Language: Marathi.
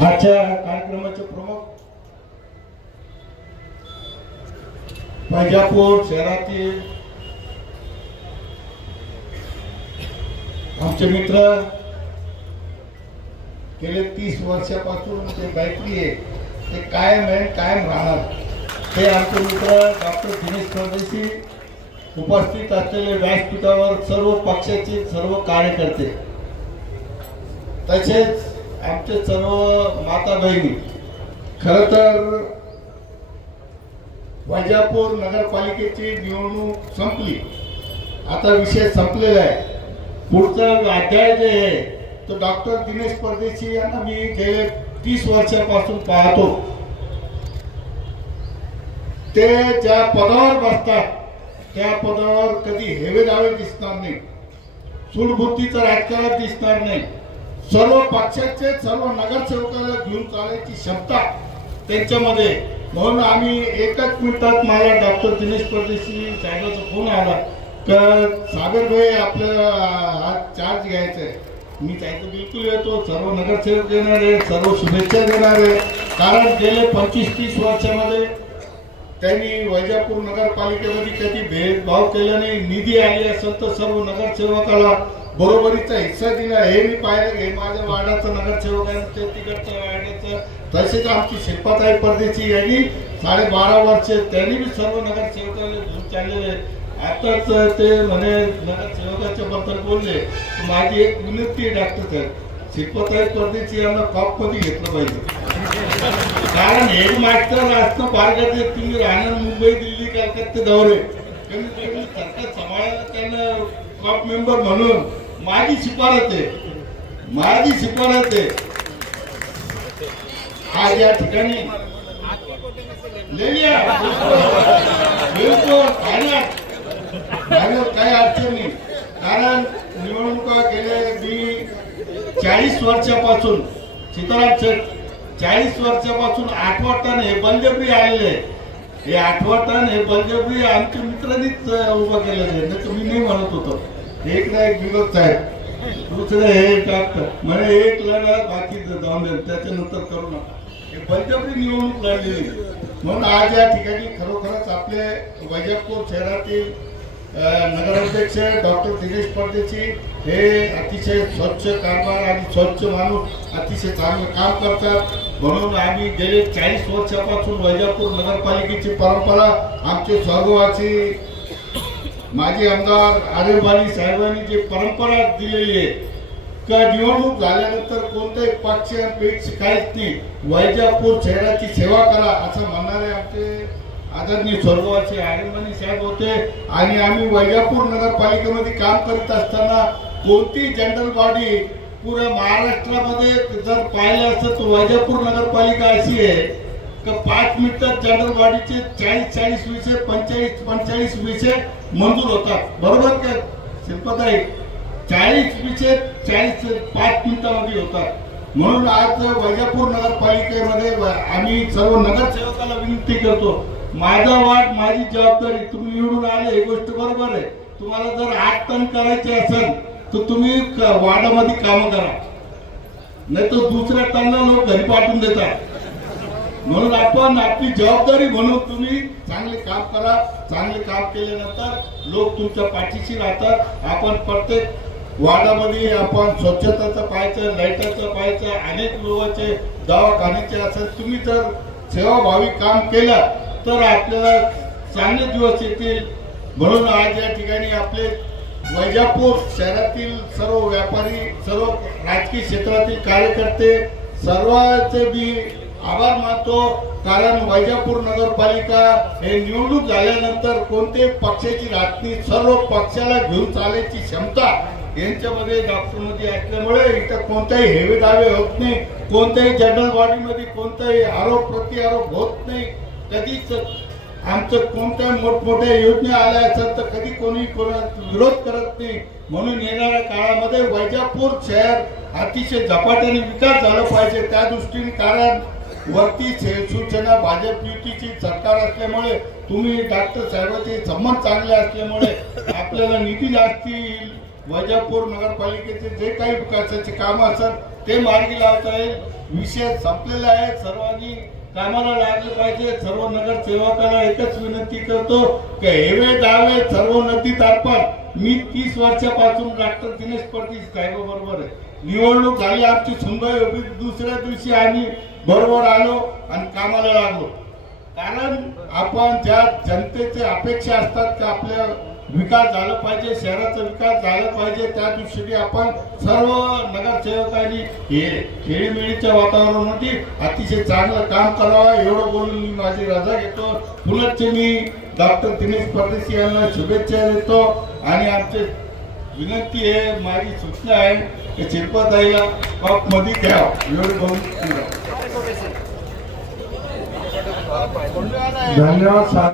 आजच्या कार्यक्रमाचे प्रमुख वैजापूर शहरातील आमचे मित्र गेले 30 वर्षापासून ते बैठकी आहे ते कायम आहे, कायम राहणार. ते आमचे मित्र डॉक्टर दिनेश परदेशी, उपस्थित असलेले व्यासपीठावर सर्व पक्षाचे सर्व कार्यकर्ते, तसेच आमचे सर्व माता बहिणी. खरं तर वैजापूर नगरपालिकेची निवडणूक संपली, आता विषय संपलेला आहे. पुढचा अध्याय जे आहे तो डॉक्टर दिनेश परदेशी यांना मी गेले 30 वर्षापासून पाहतो. ते ज्या पदावर बसतात त्या पदावर कधी हेवेदावे दिसणार नाही, सूडबुद्धीचं राजकारण दिसणार नाही. सर्व पक्षाचे सर्व नगरसेवकाला घेऊन चालायची क्षमता त्यांच्यामध्ये. म्हणून आम्ही एकच मिनिटात मला डॉक्टर दिनेश परदेशी साहेबांचा फोन आला तर सागर भाई आपल्याला आज चार्ज घ्यायचा आहे. मी त्याचं बिलकुल येतो. सर्व नगरसेवक येणार आहे, सर्व शुभेच्छा देणार आहे. कारण गेले 25-30 वर्षामध्ये त्यांनी वैजापूर नगरपालिकेमध्ये कधी भेदभाव केला नाही. निधी आली असेल तर सर्व नगरसेवकाला बरोबरीचा हिस्सा दिला. हे मी पाहिलं. हे माझ्या वार्डाचं नगरसेवक आहे, ते तिकडचं वार्डाचं. तसेच आमची शिल्पाताई परदेशी यांनी 12.5 वर्ष त्यांनी बी सर्व नगरसेवकाला घेऊन चाललेले. आताच ते म्हणे नगरसेवकाच्या बद्दल बोलले. माझी एक विनंती आहे डॉक्टर साहेब, शिल्पाताई परदेशी यांना कॉप मध्ये घेतलं पाहिजे. कारण हेड मास्टर असणं फार गरजेचं. तुम्ही राहणार मुंबई, दिल्ली, कलकत्ता दौरे, सरकार सांभाळायला त्यांना कॉप मेंबर म्हणून माझी शिफारस आहे, माझी शिफारस आहे. आज या ठिकाणी काही अडचण नाही. कारण निवडणुका गेले 40 वर्षापासून सीताराम शेठ 40 वर्षापासून 8वा टन हे बलजबरी आलेले आहे. हे 8वा टन हे बलजबरी आमच्या मित्रांनीच उभं केलेलं आहे. नाही तुम्ही नाही म्हणत होतो. एक ना एक विरोध साहेब, दुसरं हे डॉक्टर म्हणे एक लढा बाकी जाऊन दे, त्याच्यानंतर करू नका. हे बलजबरी निवडणूक लढलेली. म्हणून आज या ठिकाणी खरोखरच आपले वैजापूर शहरातील नगराध्यक्ष डॉक्टर दिनेश परदेशी हे अतिशय स्वच्छ कारभार आणि स्वच्छ माणूस, अतिशय चांगलं काम करतात. म्हणून आम्ही गेले 40 वर्षापासून वैजापूर नगरपालिकेची परंपरा आमचे स्वर्गवासी माजी आमदार आरेवाली साहेबांनी जी परंपरा दिलेली आहे का निवडणूक झाल्यानंतर कोणत्याही पक्षापेक्षा काहीच नाही, वैजापूर शहराची सेवा करा असं म्हणणारे आमचे आदरणीय स्वर्गवासी आरेवाली साहेब होते. आणि आम्ही वैजापूर नगरपालिकेमध्ये काम करीत असताना कोणती जनरल बॉडी पुऱ्या महाराष्ट्रामध्ये जर पाहिलं असतं तर वैजापूर नगरपालिका अशी आहे का 5 मिनिटात जनरल बॉडीचे 40 विषय 45 विषय मंजूर होतात. बरोबर का शिल्पाताई? 40 विषय 5 मिनिटांमध्ये होतात. म्हणून आज वैजापूर नगरपालिकेमध्ये आम्ही सर्व नगरसेवकाला विनंती करतो, माझा वाट माझी जबाबदारी. तुम्ही निवडून आले ही गोष्ट बरोबर आहे. तुम्हाला जर 8 टन करायचे असेल तर तुम्ही वार्डामध्ये काम करा, नाही तर दुसऱ्या टनला लोक घरी पाठवून देतात. म्हणून आपण आपली जबाबदारी म्हणून तुम्ही चांगले काम करा. चांगले काम केल्यानंतर लोक तुमच्या पाठीशी राहतात. आपण प्रत्येक वार्डामध्ये आपण स्वच्छताचं पाहायचं, लाईटाचं पाहायचं, अनेक लोकांचे दवाखान्याचे असेल. तुम्ही जर सेवाभावी काम केलं तर आपल्याला चांगले दिवस येतील. म्हणून आज या ठिकाणी आपले वैजापूर शहरातील सर्व व्यापारी, सर्व राजकीय क्षेत्रातील कार्यकर्ते सर्वांचे मी आभार मानतो. कारण वैजापूर नगरपालिका हे निवडणूक झाल्यानंतर कोणत्याही पक्षाची राजनी सर्व पक्षाला घेऊन चालायची क्षमता यांच्यामध्ये डॉक्टरमध्ये असल्यामुळे इथं कोणताही हेवेदावे होत नाही. कोणत्याही जनरल बॉडीमध्ये कोणताही आरोप प्रत्यारोप होत नाही. कधीच आमचं कोणत्याही मोठमोठ्या योजना आल्या असतात तर कधी कोणी विरोध करत नाही. म्हणून येणाऱ्या काळामध्ये वैजापूर शहर अतिशय झपाट्याने विकास झाला पाहिजे त्या दृष्टीने. कारण वरती शिवसेना भाजप युतीची सरकार असल्यामुळे तुम्ही डॉक्टर साहेबांचे संबंध चांगले असल्यामुळे आपल्याला निधी जास्ती वैजापूर नगरपालिकेचे जे काही विकासाचे काम असतात ते मार्गी लावता येईल. विषय संपलेला आहे. सर्वांनी कामाला लागलं पाहिजे. सर्व नगरसेवकाला एकच विनंती करतो की हेवे दावे सर्व नदीत अर्पण. मी 30 वर्षापासून डॉक्टर दिनेश परदेशी साहेबांबरोबर आहे. निवडणूक झाली, आमची सुनवाई होती, दुसऱ्या दिवशी आम्ही बरोबर आलो आणि कामाला लागलो. कारण आपण ज्या जनतेचे अपेक्षा असतात की आपल्या विकास झाला पाहिजे, शहराचा विकास झाला पाहिजे, त्या दृष्टीने आपण सर्व नगरसेवकांनी हे खेळीमेळीच्या वातावरणामध्ये अतिशय चांगलं काम करावं एवढं बोलून मी माझी रजा घेतो. पुनश्च मी डॉक्टर दिनेश परदेशी यांना शुभेच्छा देतो आणि आमचे विनंती आहे, माझी सूचना आहे की शिल्पाताईला कप मध्ये घ्यावं एवढं बोलून. धन्यवाद.